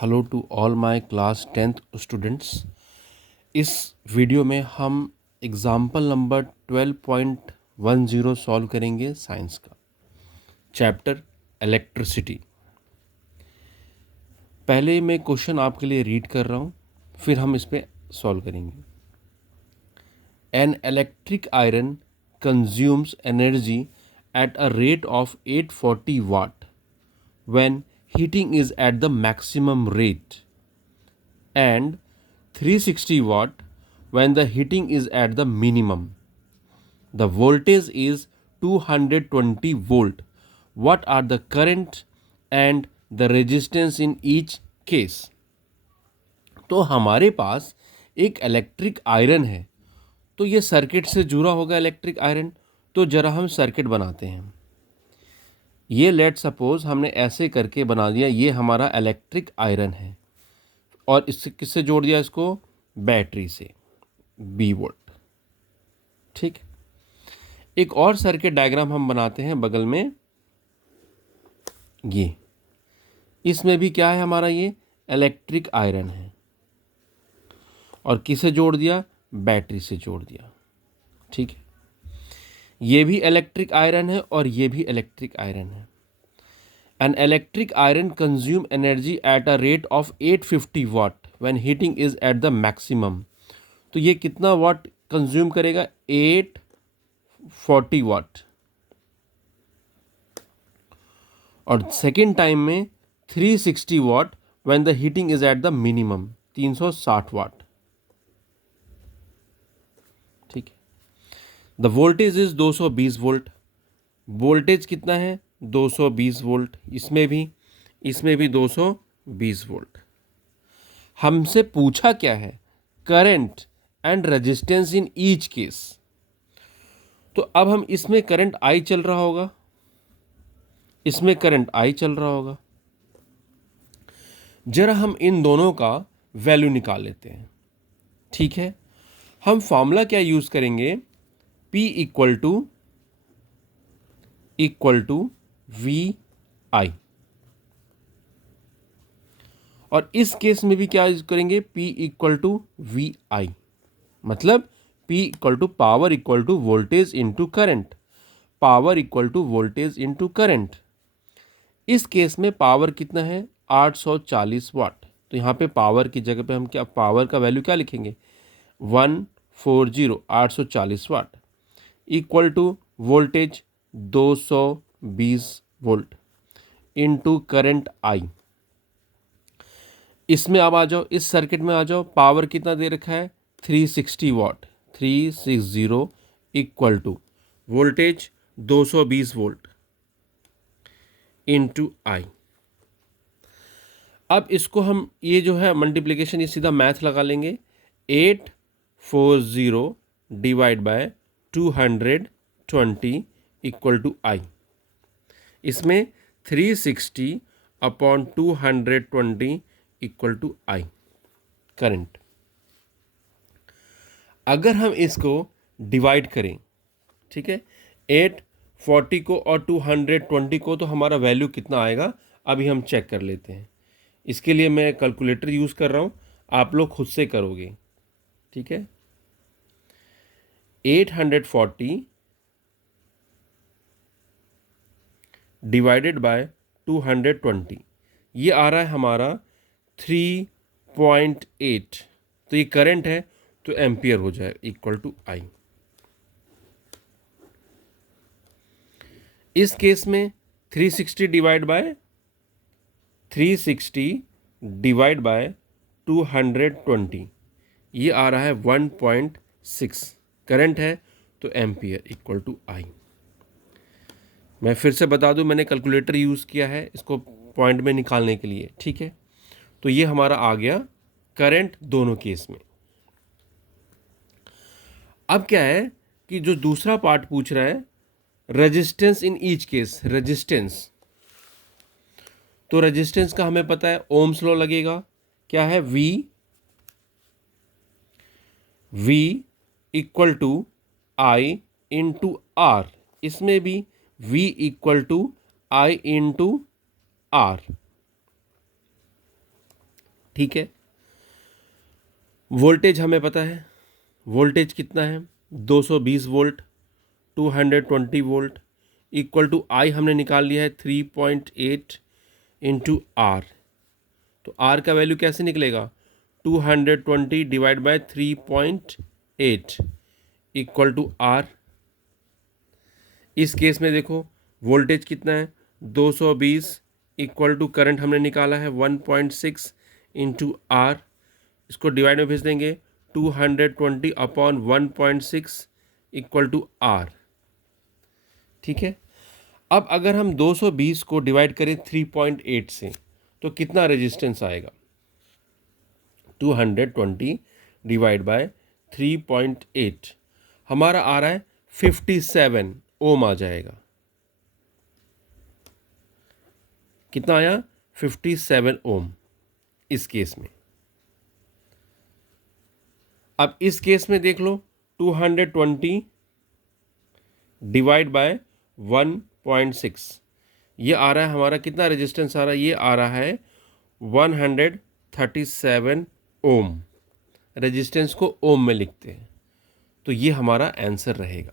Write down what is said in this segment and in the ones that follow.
Hello to all my class 10th students. इस video में हम एग्जाम्पल नंबर 12.10 सॉल्व करेंगे साइंस का चैप्टर इलेक्ट्रिसिटी। पहले मैं क्वेश्चन आपके लिए रीड कर रहा हूँ, फिर हम इस पे सॉल्व करेंगे। An electric iron consumes energy at a rate of 840 watt when heating is at the maximum rate and 360 watt when the heating is at the minimum. The voltage is 220 volt. What are the current and the resistance in each case? तो हमारे पास एक electric iron है, तो ये circuit से जुड़ा होगा electric iron. तो जरा हम सर्किट बनाते हैं। ये लेट सपोज हमने ऐसे करके बना दिया, ये हमारा इलेक्ट्रिक आयरन है और इससे किससे जोड़ दिया इसको? बैटरी से, बी वोल्ट। ठीक, एक और सर्किट डायग्राम हम बनाते हैं बगल में। ये इसमें भी क्या है हमारा? ये इलेक्ट्रिक आयरन है और किसे जोड़ दिया? बैटरी से जोड़ दिया। ठीक है, ये भी इलेक्ट्रिक आयरन है और ये भी इलेक्ट्रिक आयरन है। An electric iron consume energy at a rate of 850 watt when heating is at the maximum. तो ये कितना वाट कंज्यूम करेगा? 840 वाट। और सेकेंड टाइम में 360 वाट when the heating is at the minimum, 360 वाट। ठीक है, the voltage is 220 volt. Voltage कितना है? 220 वोल्ट। इसमें भी 220 वोल्ट। हमसे पूछा क्या है? Current and resistance in each case. तो अब हम इसमें करंट आई चल रहा होगा, इसमें करंट आई चल रहा होगा। जरा हम इन दोनों का वैल्यू निकाल लेते हैं। ठीक है, हम फॉर्मूला क्या यूज करेंगे? P equal to V I. और इस केस में भी क्या यूज करेंगे? P equal to V I, मतलब P equal to power equal to voltage into current. Power equal to voltage into current. इस केस में पावर कितना है? 840 वाट। तो यहाँ पे पावर की जगह पे हम क्या, पावर का वैल्यू क्या लिखेंगे? 140, 840 watt equal to voltage 220 volt into current I. इसमें अब आ जाओ, इस सर्किट में आ जाओ। पावर कितना दे रखा है? 360 watt, 360 equal to voltage 220 volt into I. अब इसको हम, ये जो है मल्टीप्लिकेशन, ये सीधा मैथ लगा लेंगे। 840 divide by 220 equal to I. इसमें 360 upon 220 equal to I current. अगर हम इसको डिवाइड करें, ठीक है, 840 को और 220 को, तो हमारा वैल्यू कितना आएगा अभी हम चेक कर लेते हैं। इसके लिए मैं कैलकुलेटर यूज़ कर रहा हूँ, आप लोग खुद से करोगे। ठीक है, 840 डिवाइडेड बाय 220, ये आ रहा है हमारा 3.8। तो ये करंट है, तो एम्पियर हो जाए इक्वल टू आई। इस केस में 360 डिवाइड बाय 220, ये आ रहा है 1.6। करंट है तो एम्पियर इक्वल टू आई। मैं फिर से बता दूं, मैंने कैलकुलेटर यूज़ किया है इसको पॉइंट में निकालने के लिए। ठीक है, तो ये हमारा आ गया करंट दोनों केस में। अब क्या है कि जो दूसरा पार्ट पूछ रहा है, resistance in each case. Resistance, तो रेजिस्टेंस का हमें पता है, ओम्स लॉ लगेगा। क्या है? V equal to I into R. इसमें भी V equal to I into R. ठीक है। वोल्टेज हमें पता है, वोल्टेज कितना है 220 volt, 220 volt equal to I हमने निकाल लिया है 3.8 इंटू आर। तो आर का वैल्यू कैसे निकलेगा 220 divide by 3.8 equal to R. इस केस में देखो वोल्टेज कितना है 220 इक्वल टू करंट हमने निकाला है 1.6 इंटू आर। इसको डिवाइड में भेज देंगे 220 अपॉन 1.6 इक्वल टू आर। ठीक है। अब अगर हम 220 को डिवाइड करें 3.8 से तो कितना रेजिस्टेंस आएगा 220 डिवाइड बाय 3.8 हमारा आ रहा है 57 ओम आ जाएगा। कितना आया 57 ओम इस केस में। अब इस केस में देख लो 220 डिवाइड बाय 1.6 ये आ रहा है हमारा कितना रेजिस्टेंस आ रहा है, ये आ रहा है 137 ओम। रेजिस्टेंस को ओम में लिखते हैं तो ये हमारा आंसर रहेगा।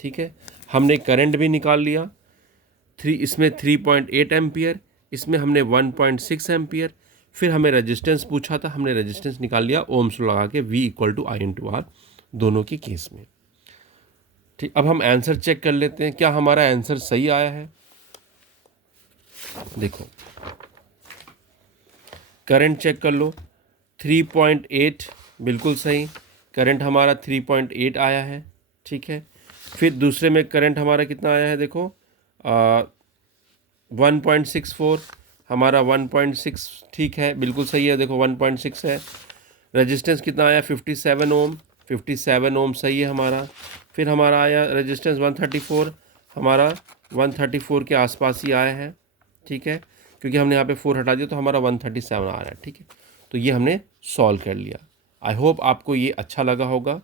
ठीक है। हमने करंट भी निकाल लिया इसमें 3.8 एम्पियर, इसमें हमने 1.6 एम्पियर, फिर हमें रेजिस्टेंस पूछा था, हमने रेजिस्टेंस निकाल लिया ओम्स लगा के V equal to I into R दोनों के केस में। ठीक, अब हम आंसर चेक कर लेते हैं क्या हमारा आंसर सही आया है। देखो करंट चेक कर लो 3.8 बिल्कुल सही, करंट हमारा 3.8 आया है। ठीक है। फिर दूसरे में करंट हमारा कितना आया है देखो 1.64 हमारा 1.6 ठीक है बिल्कुल सही है, देखो 1.6 है। रेजिस्टेंस कितना आया 57 ओम, 57 ओम सही है हमारा। फिर हमारा आया रेजिस्टेंस 134, हमारा 134 के आसपास ही आया है। ठीक है, क्योंकि हमने यहाँ पे 4 हटा दिया तो हमारा 137 आ रहा है। ठीक है, तो ये हमने सॉल्व कर लिया। आई होप आपको ये अच्छा लगा होगा।